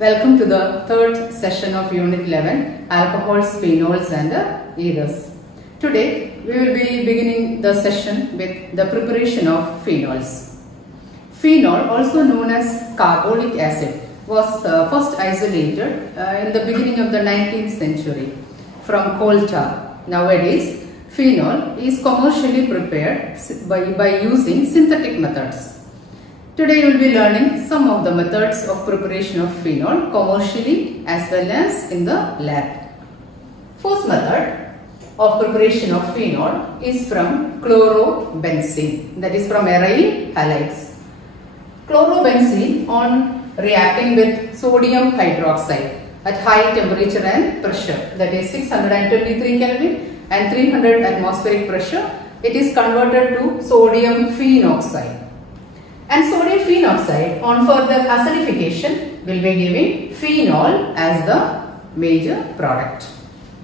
Welcome to the third session of Unit 11, Alcohols, Phenols and Ethers. Today, we will be beginning the session with the preparation of phenols. Phenol, also known as carbolic acid, was first isolated in the beginning of the 19th century from coal tar. Nowadays, phenol is commercially prepared by using synthetic methods. Today you will be learning some of the methods of preparation of phenol commercially as well as in the lab. First method of preparation of phenol is from chlorobenzene, that is from aryl halides. Chlorobenzene on reacting with sodium hydroxide at high temperature and pressure, that is 623 Kelvin and 300 atmospheric pressure, it is converted to sodium phenoxide. And sodium phenoxide on further acidification will be giving phenol as the major product.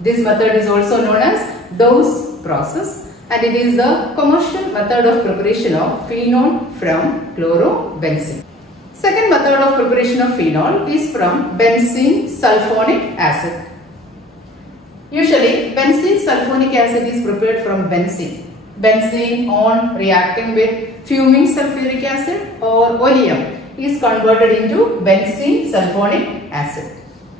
This method is also known as Dow's process and it is the commercial method of preparation of phenol from chlorobenzene. Second method of preparation of phenol is from benzene sulfonic acid. Usually benzene sulfonic acid is prepared from benzene. Benzene on reacting with fuming sulfuric acid or oleum is converted into benzene sulfonic acid,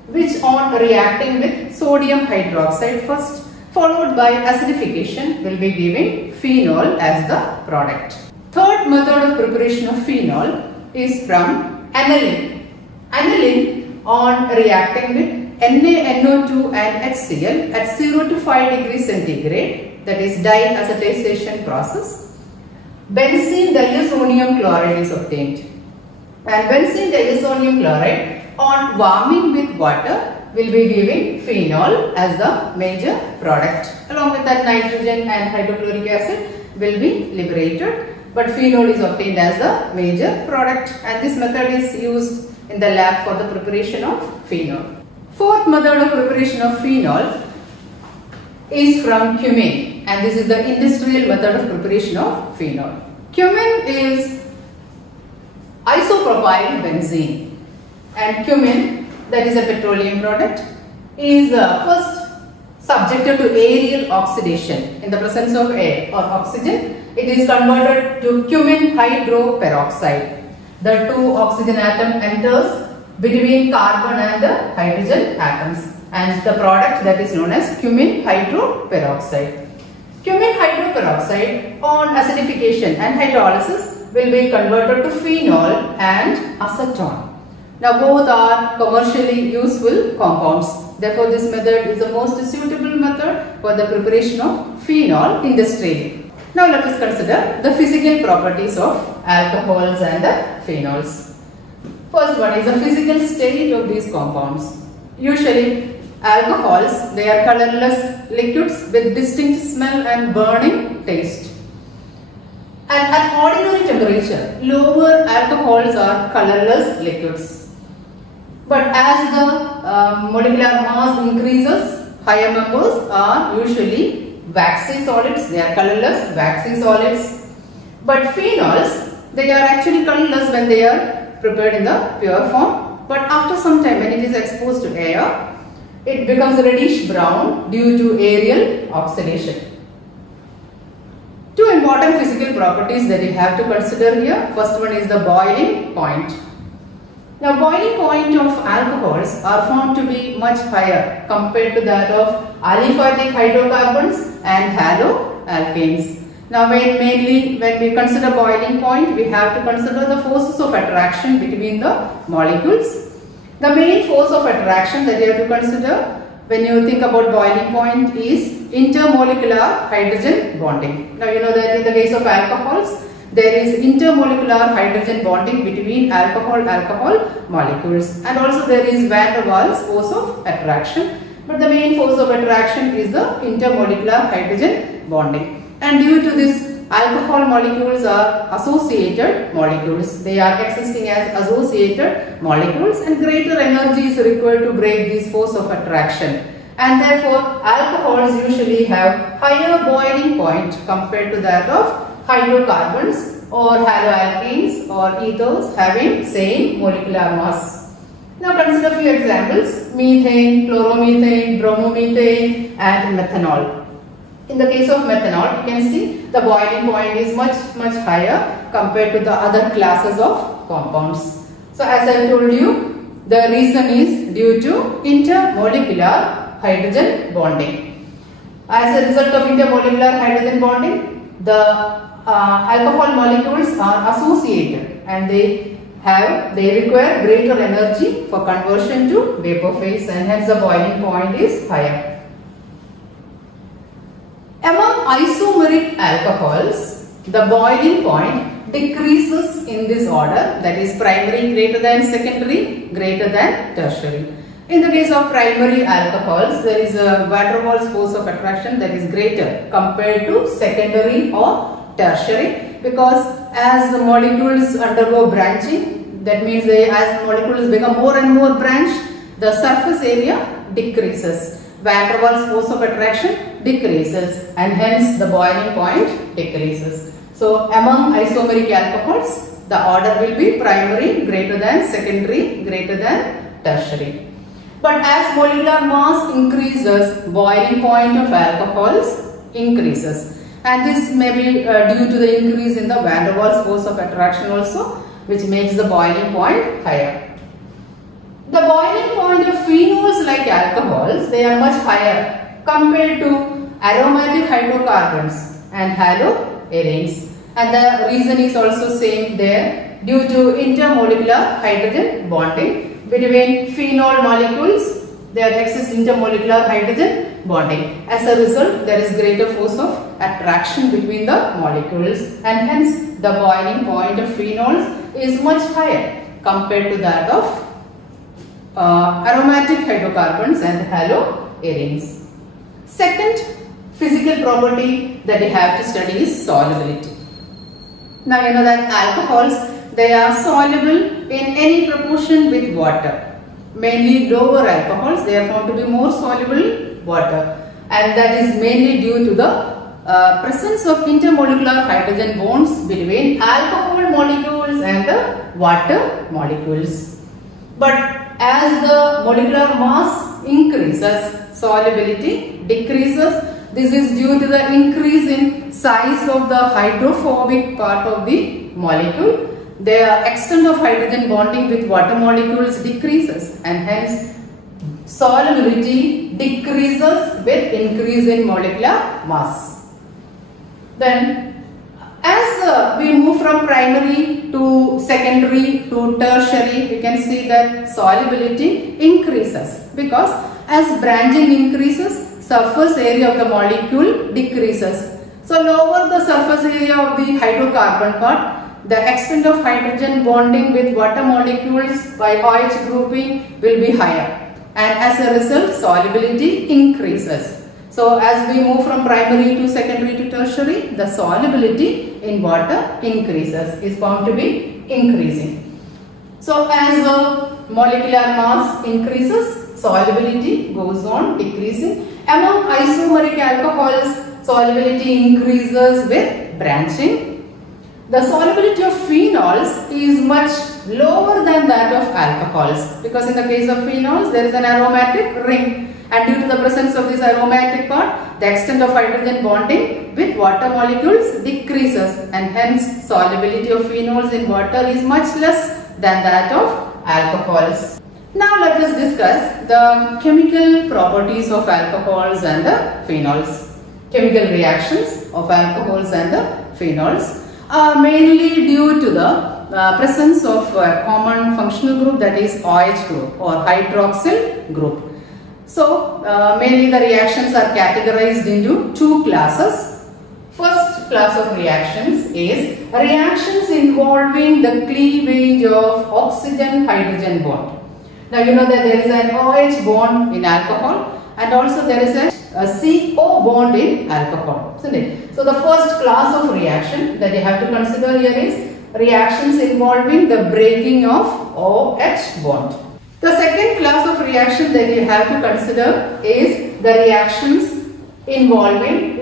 which on reacting with sodium hydroxide first followed by acidification will be giving phenol as the product. Third method of preparation of phenol is from aniline. Aniline on reacting with NaNO2 and HCl at 0 to 5 degrees centigrade, that is diacetization process, benzene diazonium chloride is obtained. And benzene diazonium chloride on warming with water will be giving phenol as the major product. Along with that, nitrogen and hydrochloric acid will be liberated, but phenol is obtained as the major product, and this method is used in the lab for the preparation of phenol. Fourth method of preparation of phenol is from cumin, and this is the industrial method of preparation of phenol. Cumin is isopropyl benzene, and cumin, that is a petroleum product, is first subjected to aerial oxidation in the presence of air or oxygen. It is converted to cumin hydroperoxide. The two oxygen atom enters between carbon and the hydrogen atoms, and the product that is known as cumin hydroperoxide. Cumin hydroperoxide on acidification and hydrolysis will be converted to phenol and acetone. Now both are commercially useful compounds. Therefore this method is the most suitable method for the preparation of phenol industrially. Now let us consider the physical properties of alcohols and phenols. First one is the physical state of these compounds. Usually alcohols, they are colorless liquids with distinct smell and burning taste. And at ordinary temperature, lower alcohols are colorless liquids. But as the molecular mass increases, higher members are usually waxy solids. They are colorless, waxy solids. But phenols, they are actually colorless when they are prepared in the pure form. But after some time, when it is exposed to air, it becomes reddish brown due to aerial oxidation. Two important physical properties that you have to consider here. First one is the boiling point. Now boiling point of alcohols are found to be much higher compared to that of aliphatic hydrocarbons and haloalkanes. Now mainly when we consider boiling point, we have to consider the forces of attraction between the molecules. The main force of attraction that you have to consider when you think about boiling point is intermolecular hydrogen bonding. Now you know that in the case of alcohols, there is intermolecular hydrogen bonding between alcohol molecules, and also there is van der Waals force of attraction. But the main force of attraction is the intermolecular hydrogen bonding. And due to this, alcohol molecules are associated molecules. They are existing as associated molecules, and greater energy is required to break this force of attraction. And therefore, alcohols usually have higher boiling point compared to that of hydrocarbons or haloalkanes or ethers having same molecular mass. Now consider few examples: methane, chloromethane, bromomethane and methanol. In the case of methanol, you can see the boiling point is much higher compared to the other classes of compounds. So as I told you, the reason is due to intermolecular hydrogen bonding. As a result of intermolecular hydrogen bonding, the alcohol molecules are associated and they require greater energy for conversion to vapor phase, and hence the boiling point is higher. Among isomeric alcohols, the boiling point decreases in this order, that is primary greater than secondary greater than tertiary. In the case of primary alcohols, there is a van der Waals force of attraction that is greater compared to secondary or tertiary, because as the molecules undergo branching, that means as molecules become more and more branched, the surface area decreases. Van der Waals force of attraction decreases and hence the boiling point decreases. So among isomeric alcohols, the order will be primary greater than secondary greater than tertiary. But as molecular mass increases, boiling point of alcohols increases, and this may be due to the increase in the van der Waals force of attraction also, which makes the boiling point higher. The boiling point of phenols like alcohols, they are much higher compared to aromatic hydrocarbons and haloarenes, and the reason is also same there, due to intermolecular hydrogen bonding between phenol molecules. There exists intermolecular hydrogen bonding. As a result, there is greater force of attraction between the molecules, and hence the boiling point of phenols is much higher compared to that of aromatic hydrocarbons and haloarenes. Second physical property that you have to study is solubility. Now you know that alcohols, they are soluble in any proportion with water. Mainly lower alcohols, they are found to be more soluble in water, and that is mainly due to the presence of intermolecular hydrogen bonds between alcohol molecules and the water molecules. But as the molecular mass increases, solubility decreases. This is due to the increase in size of the hydrophobic part of the molecule. The extent of hydrogen bonding with water molecules decreases, and hence solubility decreases with increase in molecular mass. Then as we move from primary to secondary to tertiary, you can see that solubility increases, because as branching increases, surface area of the molecule decreases. So lower the surface area of the hydrocarbon part, the extent of hydrogen bonding with water molecules by OH grouping will be higher, and as a result solubility increases. So as we move from primary to secondary to tertiary, the solubility in water increases, is found to be increasing. So as the molecular mass increases, solubility goes on decreasing. Among isomeric alcohols, solubility increases with branching. The solubility of phenols is much lower than that of alcohols, because in the case of phenols there is an aromatic ring, and due to the presence of this aromatic part, the extent of hydrogen bonding with water molecules decreases, and hence solubility of phenols in water is much less than that of alcohols. Now let us discuss the chemical properties of alcohols and the phenols. Chemical reactions of alcohols and the phenols are mainly due to the presence of a common functional group, that is OH group or hydroxyl group. So mainly the reactions are categorized into two classes. First class of reactions is reactions involving the cleavage of oxygen-hydrogen bond. Now you know that there is an OH bond in alcohol, and also there is a CO bond in alcohol, isn't it? So the first class of reaction that you have to consider here is reactions involving the breaking of OH bond. The second class of reaction that you have to consider is the reaction involving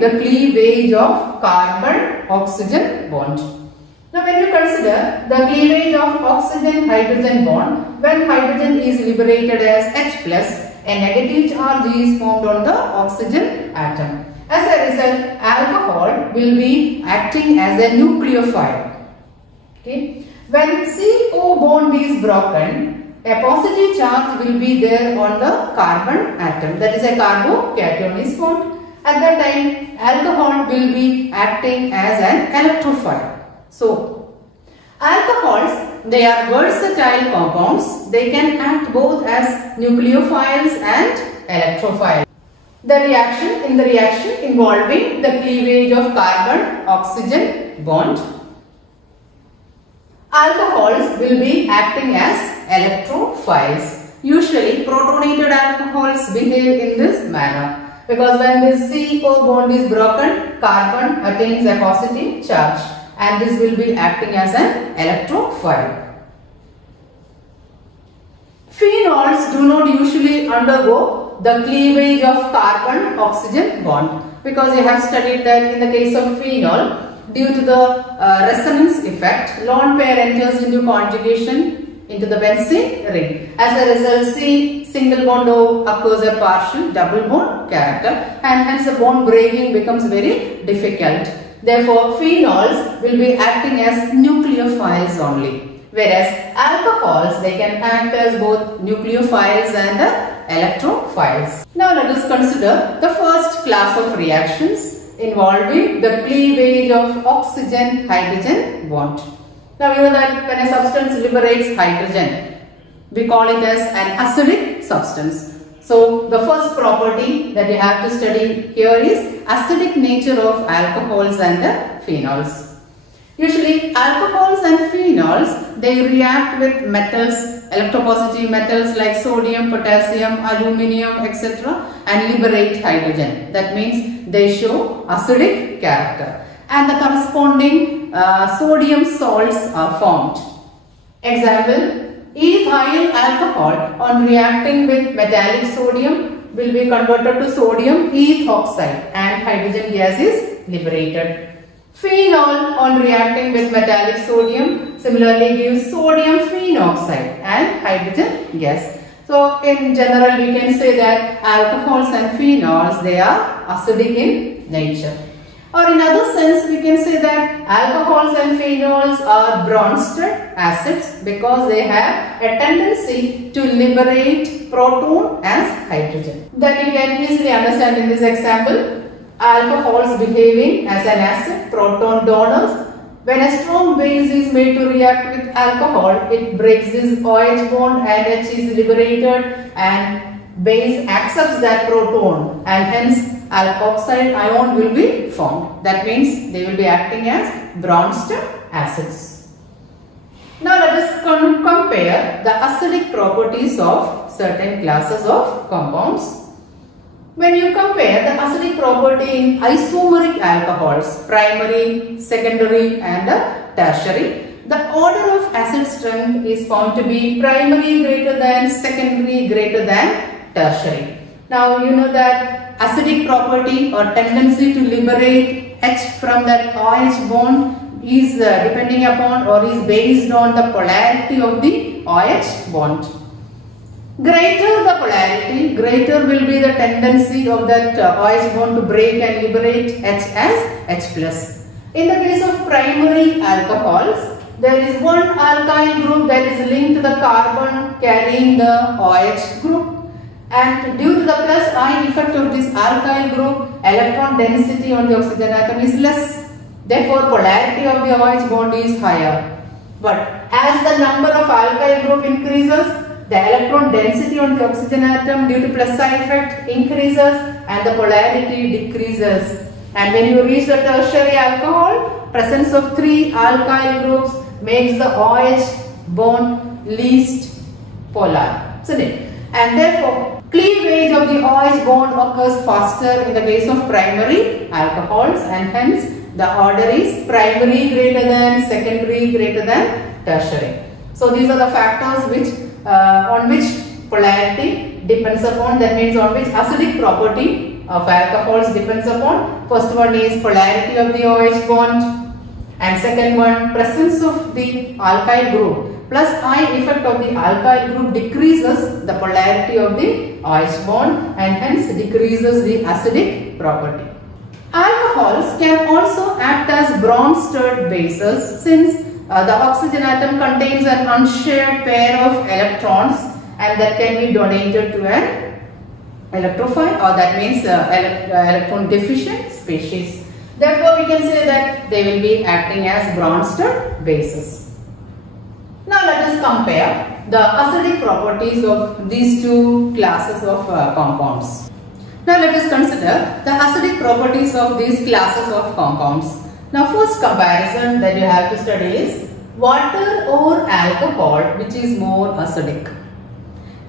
the cleavage of carbon-oxygen bond. Now when you consider the cleavage of oxygen-hydrogen bond, when hydrogen is liberated as H+, a negative charge is formed on the oxygen atom. As a result, alcohol will be acting as a nucleophile. Okay. When CO bond is broken, a positive charge will be there on the carbon atom. That is, a carbocation is formed. At that time, alcohol will be acting as an electrophile. So, alcohols, they are versatile compounds. They can act both as nucleophiles and electrophiles. In the reaction involving the cleavage of carbon-oxygen bond, alcohols will be acting as electrophiles. Usually, protonated alcohols behave in this manner. Because when this CO bond is broken, carbon attains a positive charge and this will be acting as an electrophile. Phenols do not usually undergo the cleavage of carbon-oxygen bond, because you have studied that in the case of phenol, due to the resonance effect, lone pair enters into conjugation into the benzene ring. As a result, C single bond O occurs a partial double bond character, and hence the bond breaking becomes very difficult. Therefore, phenols will be acting as nucleophiles only, whereas alcohols, they can act as both nucleophiles and electrophiles. Now let us consider the first class of reactions involving the cleavage of oxygen-hydrogen bond. Now you know that when a substance liberates hydrogen, we call it as an acidic substance. So the first property that you have to study here is acidic nature of alcohols and phenols. Usually alcohols and phenols, they react with metals, electropositive metals like sodium, potassium, aluminium, etc. and liberate hydrogen. That means they show acidic character, and the corresponding sodium salts are formed. Example, ethyl alcohol on reacting with metallic sodium will be converted to sodium ethoxide and hydrogen gas is liberated. Phenol on reacting with metallic sodium similarly gives sodium phenoxide and hydrogen gas. So in general we can say that alcohols and phenols, they are acidic in nature. Or in other sense, we can say that alcohols and phenols are Bronsted acids because they have a tendency to liberate proton as hydrogen. That you can easily understand in this example. Alcohols behaving as an acid, proton donors. When a strong base is made to react with alcohol, it breaks this OH bond and H is liberated and base accepts that proton, and hence alkoxide ion will be formed. That means they will be acting as Bronsted acids. Now let us compare the acidic properties of certain classes of compounds. When you compare the acidic property in isomeric alcohols, primary, secondary and tertiary, the order of acid strength is found to be primary greater than, secondary greater than tertiary. Now you know that acidic property or tendency to liberate H from that OH bond is depending upon or is based on the polarity of the OH bond. Greater the polarity, greater will be the tendency of that OH bond to break and liberate H as H+. In the case of primary alcohols, there is one alkyl group that is linked to the carbon carrying the OH group. And due to the plus I effect of this alkyl group, electron density on the oxygen atom is less. Therefore, polarity of the OH bond is higher. But as the number of alkyl group increases, the electron density on the oxygen atom due to plus I effect increases and the polarity decreases. And when you reach the tertiary alcohol, presence of 3 alkyl groups makes the OH bond least polar, isn't it? And therefore, cleavage of the OH bond occurs faster in the case of primary alcohols, and hence the order is primary greater than, secondary greater than tertiary. So these are the factors which on which polarity depends upon, that means on which acidic property of alcohols depends upon. First one is polarity of the OH bond, And second one, presence of the alkyl group plus I effect of the alkyl group decreases the polarity of the OH bond and hence decreases the acidic property. Alcohols can also act as bronze-stirred bases since the oxygen atom contains an unshared pair of electrons and that can be donated to an electrophile, or that means electron deficient species. Therefore, we can say that they will be acting as bronze-stirred bases. Now let us compare the acidic properties of these two classes of compounds. Now let us consider the acidic properties of these classes of compounds. Now first comparison that you have to study is water or alcohol, which is more acidic.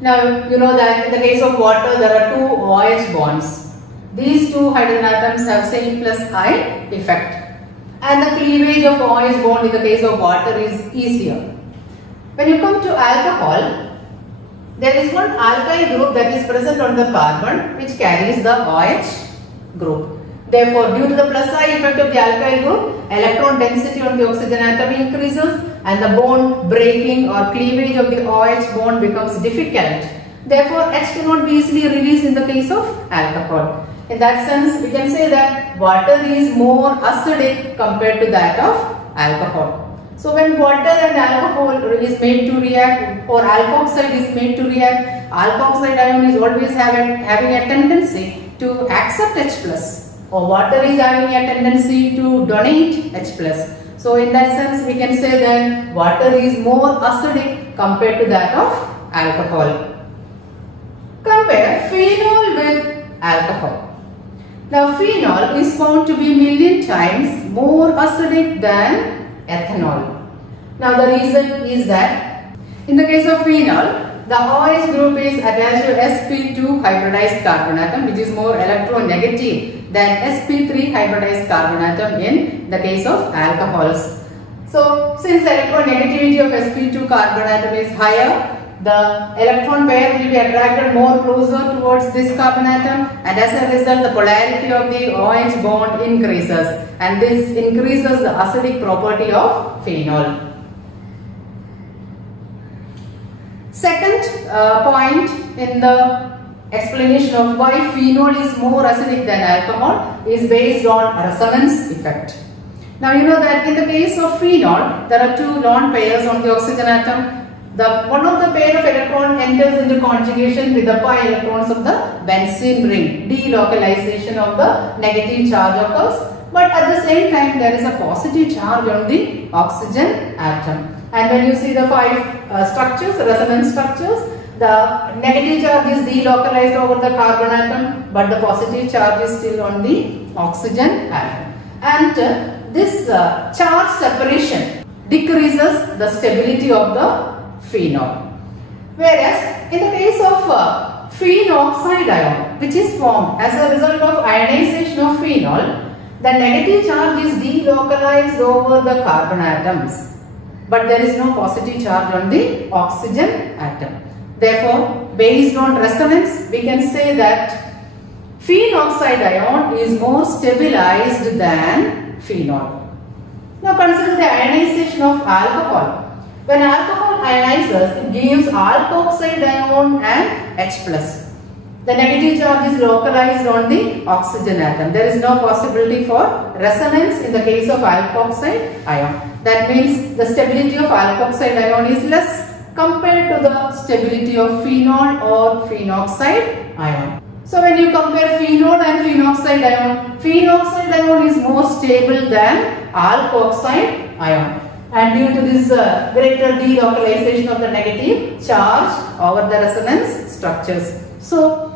Now you know that in the case of water there are two OH bonds. These two hydrogen atoms have same plus I effect and the cleavage of OH bond in the case of water is easier. When you come to alcohol, there is one alkyl group that is present on the carbon which carries the OH group. Therefore, due to the plus I effect of the alkyl group, electron density on the oxygen atom increases and the bond breaking or cleavage of the OH bond becomes difficult. Therefore, H cannot be easily released in the case of alcohol. In that sense, we can say that water is more acidic compared to that of alcohol. So, when water and alcohol is made to react or alkoxide is made to react, alkoxide ion is always having a tendency to accept H plus. Or water is having a tendency to donate H plus. So in that sense we can say that water is more acidic compared to that of alcohol. Compare phenol with alcohol. Now phenol is found to be million times more acidic than ethanol. Now the reason is that in the case of phenol, the OH group is attached to sp2 hybridized carbon atom which is more electronegative than sp3 hybridized carbon atom in the case of alcohols. So since the electronegativity of sp2 carbon atom is higher, the electron pair will be attracted more closer towards this carbon atom and as a result the polarity of the OH bond increases and this increases the acidic property of phenol. Second point in the explanation of why phenol is more acidic than alcohol is based on resonance effect. Now you know that in the case of phenol, there are two lone pairs on the oxygen atom. One of the pair of electron enters into conjugation with the pi electrons of the benzene ring. Delocalization of the negative charge occurs, but at the same time there is a positive charge on the oxygen atom. And when you see the five structures, resonance structures, the negative charge is delocalized over the carbon atom, but the positive charge is still on the oxygen atom. And this charge separation decreases the stability of the phenol. Whereas in the case of phenoxide ion, which is formed as a result of ionization of phenol, the negative charge is delocalized over the carbon atoms, but there is no positive charge on the oxygen atom. Therefore, based on resonance, we can say that phenoxide ion is more stabilized than phenol. Now consider the ionization of alcohol. When alcohol ionizes, it gives alkoxide ion and H plus. The negative charge is localized on the oxygen atom. There is no possibility for resonance in the case of alkoxide ion. That means the stability of alkoxide ion is less compared to the stability of phenol or phenoxide ion. So when you compare phenol and phenoxide ion is more stable than alkoxide ion. And due to this greater delocalization of the negative charge over the resonance structures. So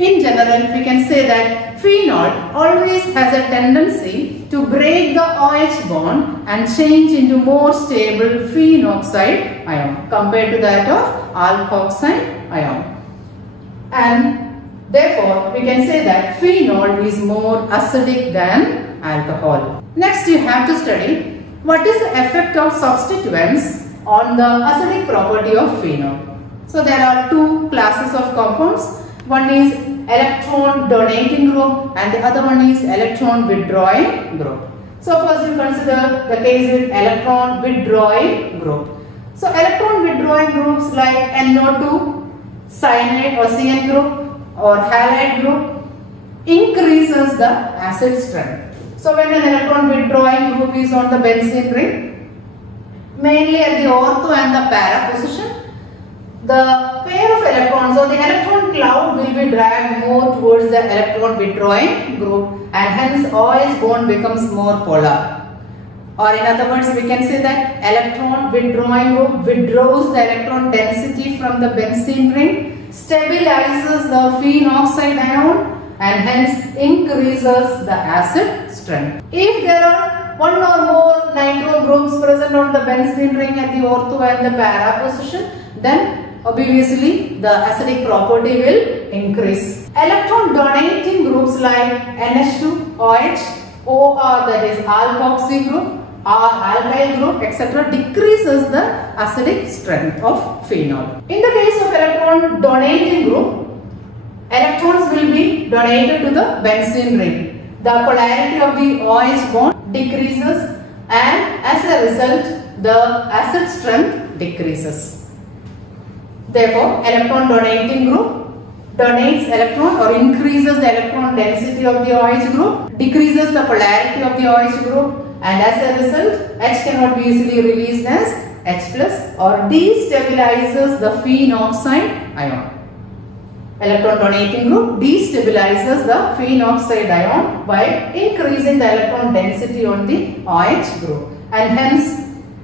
in general, we can say that phenol always has a tendency to break the OH bond and change into more stable phenoxide ion compared to that of alkoxide ion. And therefore, we can say that phenol is more acidic than alcohol. Next, you have to study what is the effect of substituents on the acidic property of phenol. So there are two classes of compounds. One is electron donating group and the other one is electron withdrawing group. So first you consider the case with electron withdrawing group. So electron withdrawing groups like NO2, cyanide or CN group or halide group increases the acid strength. So when an electron withdrawing group is on the benzene ring, mainly at the ortho and the para position, the pair of electrons or the electron cloud will be dragged more towards the electron withdrawing group, and hence OH bond becomes more polar. Or in other words, we can say that electron withdrawing group withdraws the electron density from the benzene ring, stabilizes the phenoxide ion, and hence increases the acid strength. If there are one or more nitro groups present on the benzene ring at the ortho and the para position, then obviously the acidic property will increase. Electron donating groups like NH2, OH, OR, that is alkoxy group, or alkyl group, etc. decreases the acidic strength of phenol. In the case of electron donating group, electrons will be donated to the benzene ring. The polarity of the OH bond decreases, and as a result the acid strength decreases. Therefore, electron donating group donates electron or increases the electron density of the OH group, decreases the polarity of the OH group, and as a result H cannot be easily released as H plus or destabilizes the phenoxide ion. Electron donating group destabilizes the phenoxide ion by increasing the electron density on the OH group, and hence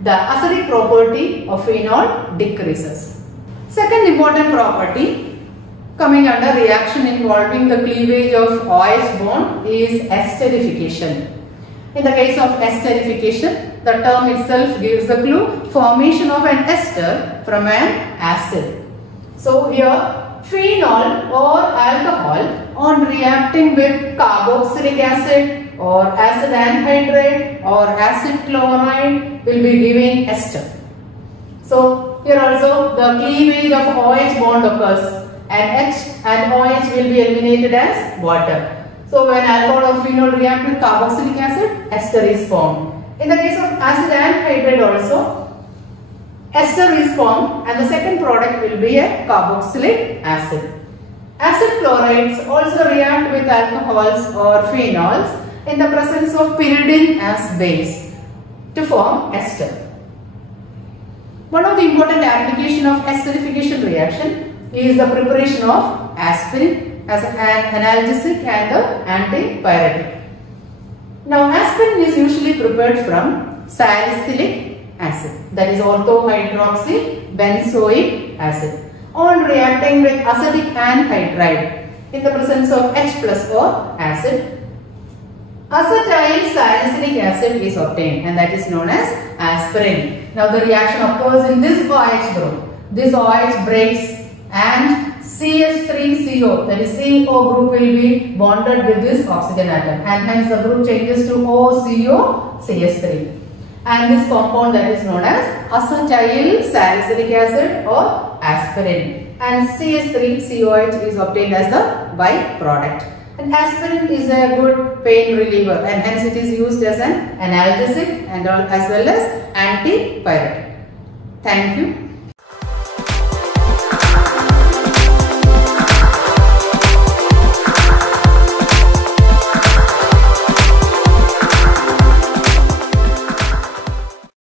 the acidic property of phenol decreases. Second important property coming under reaction involving the cleavage of OH bond is esterification. In the case of esterification, the term itself gives a clue: formation of an ester from an acid. So here phenol or alcohol on reacting with carboxylic acid or acid anhydride or acid chloride will be giving ester. So here also the cleavage of OH bond occurs, and H and OH will be eliminated as water. So when alcohol or phenol react with carboxylic acid, ester is formed. In the case of acid anhydride also, ester is formed, and the second product will be a carboxylic acid. Acid chlorides also react with alcohols or phenols in the presence of pyridine as base to form ester. One of the important application of esterification reaction is the preparation of aspirin as an analgesic and the antipyretic. Now aspirin is usually prepared from salicylic acid, that is ortho-hydroxy benzoic acid, on reacting with acetic anhydride in the presence of H plus or acid. Acetyl salicylic acid is obtained, and that is known as aspirin. Now the reaction occurs in this OH group. This OH breaks and CH3CO, that is CO group, will be bonded with this oxygen atom, and hence the group changes to OCO-CH3, and this compound that is known as acetyl salicylic acid or aspirin, and CH3COH is obtained as the byproduct. And aspirin is a good pain reliever, and hence it is used as an analgesic and as well as antipyretic. Thank you.